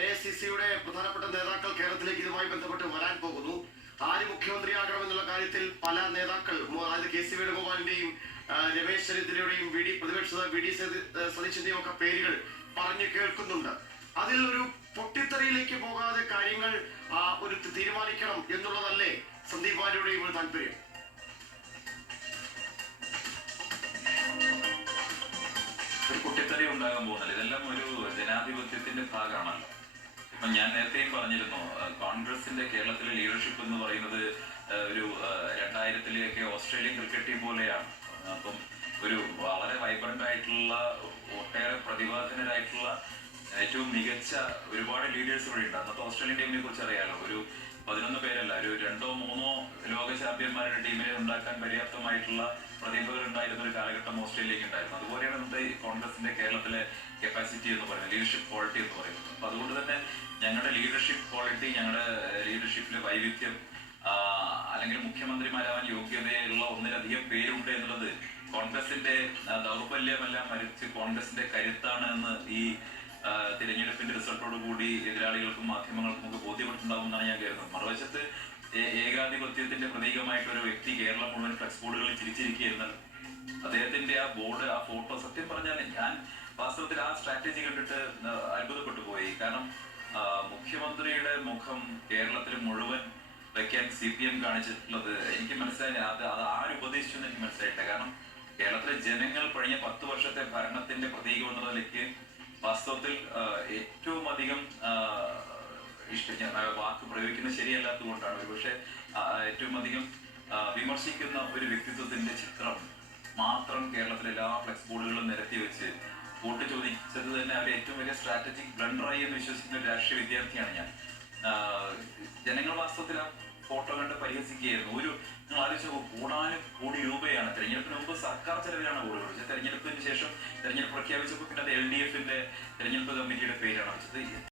AICC-യുടെ പ്രധാനപ്പെട്ട നേതാക്കൾ കേരളത്തിലേക്ക് ഇതുമായി ബന്ധപ്പെട്ട് വരാൻ പോകുന്നു. ആര് മുഖ്യമന്ത്രിയാകണമെന്നുള്ള കാര്യത്തിൽ പല നേതാക്കൾ, അതായത് KC വേണുഗോപാലിന്റെയും രമേശ് ചെന്നിത്തലയുടെയും പ്രതിപക്ഷ VD സതീശന്റെയും ഒക്കെ പേരുകൾ പറഞ്ഞു കേൾക്കുന്നുണ്ട്. അതിൽ ഒരു പൊട്ടിത്തെറിയിലേക്ക് പോകാതെ കാര്യങ്ങൾ ഒരു തീരുമാനിക്കണം എന്നുള്ളതല്ലേ സന്ദീപ് വാര്യരുടെയും ഒരു താല്പര്യം? പൊട്ടിത്തെറി ഉണ്ടാകാൻ പോകുന്നില്ല. ഇതെല്ലാം ഒരു ജനാധിപത്യത്തിന്റെ ഭാഗമാണല്ലോ. ഇപ്പൊ ഞാൻ നേരത്തെയും പറഞ്ഞിരുന്നു, കോൺഗ്രസിന്റെ കേരളത്തിലെ ലീഡർഷിപ്പ് എന്ന് പറയുന്നത് ഒരു 2000-ലെയൊക്കെ ഓസ്ട്രേലിയൻ ക്രിക്കറ്റ് ടീം പോലെയാണ്. അപ്പം ഒരു വളരെ വൈബ്രന്റ് ആയിട്ടുള്ള, ഒട്ടേറെ പ്രതിഭാധനരായിട്ടുള്ള, ഏറ്റവും മികച്ച ഒരുപാട് ലീഡേഴ്സ് ഇവിടെ ഉണ്ട്. അന്നത്തെ ഓസ്ട്രേലിയൻ ടീമിനെ കുറിച്ച് അറിയാലോ. ഒരു 11 പേരല്ല, ഒരു 2-3 ലോക ചാമ്പ്യന്മാരുടെ ടീമിനെ ഉണ്ടാക്കാൻ പര്യാപ്തമായിട്ടുള്ള പ്രതിഭകൾ ഉണ്ടായിരുന്ന ഒരു കാലഘട്ടം ഓസ്ട്രേലിയക്ക് ഉണ്ടായിരുന്നു. അതുപോലെയാണ് ഇന്നത്തെ കോൺഗ്രസിന്റെ കേരളത്തിലെ കപ്പാസിറ്റി എന്ന് പറയുന്നത്, ലീഡർഷിപ്പ് ക്വാളിറ്റി എന്ന് പറയുന്നത്. അപ്പൊ അതുകൊണ്ട് തന്നെ ഞങ്ങളുടെ ലീഡർഷിപ്പ് ക്വാളിറ്റി, ഞങ്ങളുടെ ലീഡർഷിപ്പിലെ വൈവിധ്യം, അല്ലെങ്കിൽ മുഖ്യമന്ത്രിമാരാവാൻ യോഗ്യതയുള്ള ഒന്നിലധികം പേരുണ്ട് എന്നുള്ളത് കോൺഗ്രസിന്റെ ദൗർബല്യമെല്ലാം മരിച്ച് കോൺഗ്രസിന്റെ കരുത്താണ് എന്ന് ഈ തിരഞ്ഞെടുപ്പിന്റെ റിസൾട്ടോട് കൂടി എതിരാളികൾക്കും മാധ്യമങ്ങൾക്കും ഒക്കെ ബോധ്യപ്പെട്ടിട്ടുണ്ടാവും എന്നാണ് ഞാൻ കരുതുന്നത്. മറുവശത്ത് ഏകാധിപത്യത്തിന്റെ പ്രതീകമായിട്ടൊരു വ്യക്തി കേരളം മുഴുവൻ ഫ്ലക്സ് ബോർഡുകളിൽ ചിരിച്ചിരിക്കുകയായിരുന്നല്ലോ. അദ്ദേഹത്തിന്റെ ആ ബോർഡ്, ആ ഫോട്ടോ, സത്യം പറഞ്ഞാൽ ഞാൻ വാസ്തവത്തിൽ ആ സ്ട്രാറ്റജി കണ്ടിട്ട് അത്ഭുതപ്പെട്ടു പോയി. കാരണം മുഖ്യമന്ത്രിയുടെ മുഖം കേരളത്തിൽ മുഴുവൻ വയ്ക്കാൻ CPM കാണിച്ചിട്ടുള്ളത് എനിക്ക് മനസ്സിലായി. അത് ആര് ഉപദേശിച്ചു എന്ന് എനിക്ക് മനസ്സിലായിട്ടില്ല. കാരണം കേരളത്തിലെ ജനങ്ങൾ കഴിഞ്ഞ 10 വർഷത്തെ ഭരണത്തിന്റെ പ്രതീകം എന്ന നിലയ്ക്ക് വാസ്തവത്തിൽ ഏറ്റവും അധികം വാക്ക് പ്രയോഗിക്കുന്നത് ശരിയല്ലാത്തത് കൊണ്ടാണ്, ഒരുപക്ഷെ ഏറ്റവും അധികം വിമർശിക്കുന്ന ഒരു വ്യക്തിത്വത്തിന്റെ ചിത്രം മാത്രം കേരളത്തിലെ എല്ലാ ഫ്ലെക്സ് ബോർഡുകളും നിരത്തി വെച്ച് വോട്ട് ചോദിച്ചത് തന്നെ അവരെ ഏറ്റവും വലിയ സ്ട്രാറ്റജിക് ബ്ലണ്ടറായി എന്ന് വിശ്വസിക്കുന്ന ഒരു രാഷ്ട്രീയ വിദ്യാർത്ഥിയാണ് ഞാൻ. ജനങ്ങൾ വാസ്തവത്തിൽ ആ ഫോട്ടോ കണ്ട് പരിഹസിക്കുകയായിരുന്നു. നിങ്ങൾ ആലോചിച്ച് കോടാനുകോടി രൂപയാണ് തെരഞ്ഞെടുപ്പിന് മുമ്പ് സർക്കാർ ചെലവിലാണ് വോട്ട് പക്ഷേ തെരഞ്ഞെടുപ്പിന് ശേഷം തെരഞ്ഞെടുപ്പ് പ്രഖ്യാപിച്ചപ്പോൾ പിന്നെ അത് LDF-ന്റെ തെരഞ്ഞെടുപ്പ് കമ്മിറ്റിയുടെ പേരാണ് വെച്ചത്.